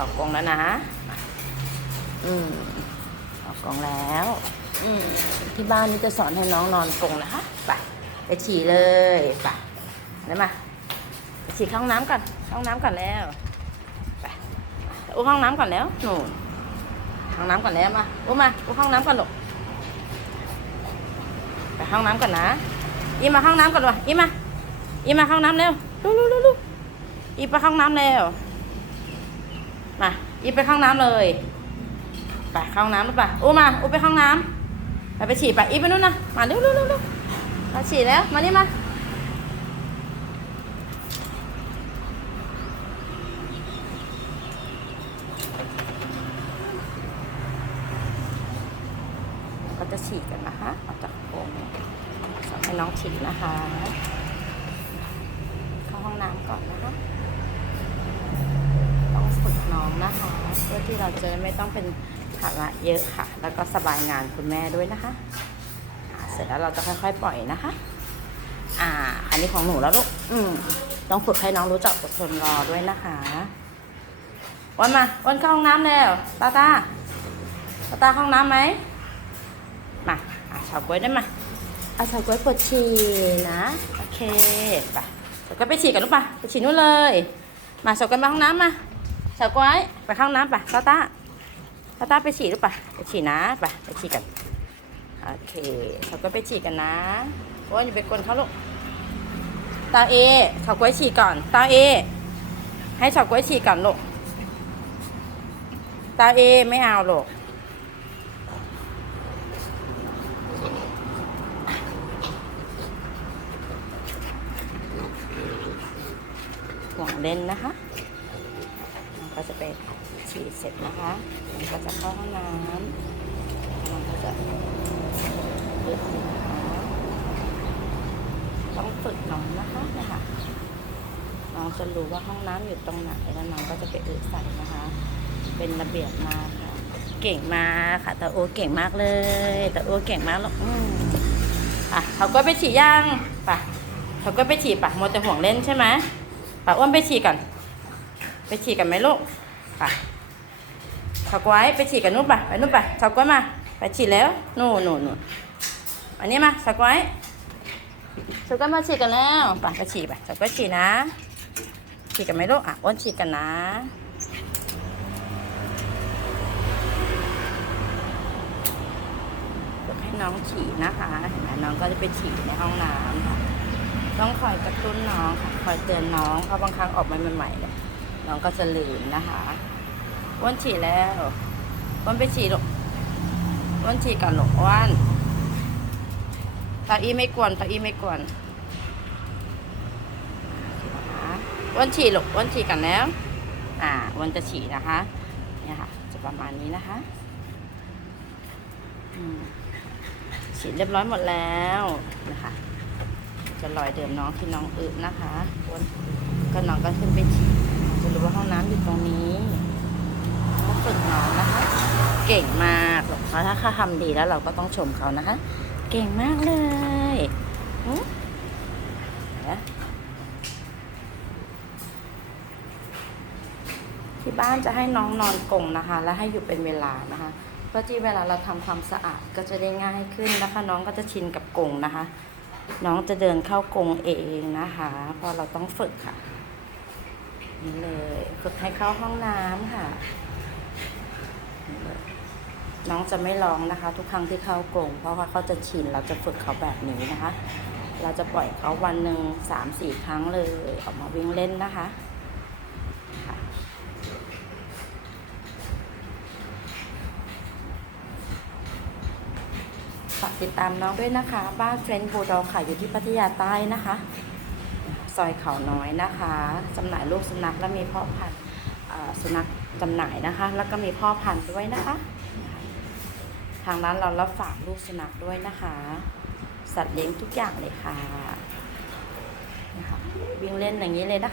ออกกรงแล้วนะ อืมออกกรงแล้ว อืมที่บ้านนี่จะสอนให้น้องนอนกรงนะคะไปไปฉี่เลยไปได้มาไปฉี่เข้าห้องน้ำก่อนเข้าห้องน้ำก่อนแล้วไปอุ้ห้องน้ำก่อนแล้วหนูนห้องน้ำก่อนแล้วมาอุ้มาอุ้ห้องน้ำก่อนลูกไปห้องน้ำก่อนนะอีมาห้องน้ำก่อนวะอีมาอีมาห้องน้ำเร็วลูลูลูลูอีไปห้องน้ำเร็ว มาอีไปห้องน้ำเลยไปเข้าห้องน้ำหรือเปล่าอุ้มาอุ้ไปห้องน้ำไปไปฉี่ไปอีไปนู่นนะมาเร็วเร็วเร็วเร็วมาฉี่แล้วมานี่มาก็จะฉี่กันนะคะออกจากโอ่งสอนให้น้องฉี่นะคะ เข้าห้องน้ำก่อนนะคะ ต้องฝึกน้องนะคะ เพื่อที่เราจะไม่ต้องเป็นภาระเยอะค่ะ แล้วก็สบายงานคุณแม่ด้วยนะคะอ่าเสร็จแล้วเราจะค่อยๆปล่อยนะคะ อ่า อันนี้ของหนูแล้วลูก อืม ต้องฝึกให้น้องรู้จักอดทนรอด้วยนะคะวันมาวันเข้าห้องน้ำแล้วตาตาตาตาเข้าห้องน้ำไหมมาอ่าชาวกล้วยได้มาเอาชาวกล้วยปวดฉี่นะ โอเค ไปชาวกล้วยไปฉี่กันลูกปะไปฉี่นู่นเลย มาชาวกล้วยมาห้องน้ำมา ชาวกล้วยไปข้างน้ำไปตาตาตาตาไปฉี่หรือปล่าไปฉี่นะไปไปฉี่กันโอเคชาวกล้วยไปฉี่กันนะโอ้ยอย่าไปกวนเขาลูกตาเอชาวกล้วยฉี่ก่อนตาเอ ให้ชาวกล้วยฉี่ก่อนลูกตาเอไม่เอาลูกห่วงเล่นนะคะ ก็จะไปฉี่เสร็จนะคะมันก็จะเข้าห้องน้ำมันก็จะเปิดนะคะต้องฝึกน้องนะคะนะคะน้องจะรู้ว่าห้องน้ำอยู่ตรงไหนแล้วน้องก็จะไปอึใส่นะคะ เป็นระเบียบมากค่ะ เก่งมากค่ะตาโอเก่งมากเลยตาโอเก่งมากหรอกอืมอะเขาก็ไปฉี่ย่างป่ะเขาก็ไปฉี่ป่ะมัวแต่ห่วงเล่นใช่ไหมป่ะอ้วนไปฉี่ก่อน ไปฉี่กันไหมลูกป่ะเขากไว้ไปฉี่กันนู่นป่ะไปนู่นป่ะเขาก็มา ไปฉี่แล้วนู่นนู่นนู่นอันนี้มาสักไว้สักไว้มาฉี่กันแล้วป่ะไปฉี่ป่ะสักไว้ฉี่นะ ฉีดกันไหมลูกอะอ้วนฉีดกันนะฝึกให้น้องฉีดนะคะเห็นไหมน้องก็จะไปฉีดในห้องน้ำค่ะต้องคอยกระตุ้นน้องค่ะคอยเตือนน้องเพราะบางครั้งออกมาใหม่ๆเนี่ย น้องก็จะลืมนะคะอ้วนฉีดแล้วอ้วนไปฉีดลูกอ้วนฉีดกันลูกอ้วนตาอีไม่กวนตาอีไม่กวนวันฉี่ลูกวันฉี่กันแล้ว อ่าวันจะฉี่นะคะเนี่ยค่ะ จะประมาณนี้นะคะฉีดเรียบร้อยหมดแล้วนะคะ จะลอยเดิมน้องที่น้องอึนะคะวันก็น้องก็ขึ้นไปฉี่ะรู้ว่าห้องน้ำอยู่ตรงนี้ต้องฝึกน้องนะคะ เก่งมากหรอกเพราะถ้าเขาทำดีแล้วเราก็ต้องชมเขานะคะ เก่งมากเลยอืมเดี๋ยวที่บ้านจะให้น้องนอนกรงนะคะ และให้อยู่เป็นเวลานะคะเพื่อที่เวลาเราทำความสะอาดก็จะได้ง่ายขึ้นนะคะ น้องก็จะชินกับกรงนะคะ น้องจะเดินเข้ากรงเองนะคะ เพราะเราต้องฝึกค่ะ นี่เลยฝึกให้เข้าห้องน้ำค่ะ น้องจะไม่ร้องนะคะ ทุกครั้งที่เข้ากรงเพราะว่าเขาจะชินเราจะฝึกเขาแบบนี้นะคะ เราจะปล่อยเขาวันหนึ่งสามสี่ครั้งเลยออกมาวิ่งเล่นนะคะฝากติดตามน้องด้วยนะคะ บ้านเฟรนด์บูดอค่ะอยู่ที่พัทยาใต้นะคะ อยเขาน้อยนะคะจำหน่ายลูกสุนัขและมีพ่อพันธุ์สุนัขจำหน่ายนะคะ แล้วก็มีพ่อพันธุ์ด้วยนะคะ ทางร้านเรารับฝากลูกสุนัขด้วยนะคะ สัตว์เลี้ยงทุกอย่างเลยค่ะนะคะวิ่งเล่นอย่างนี้เลยนะ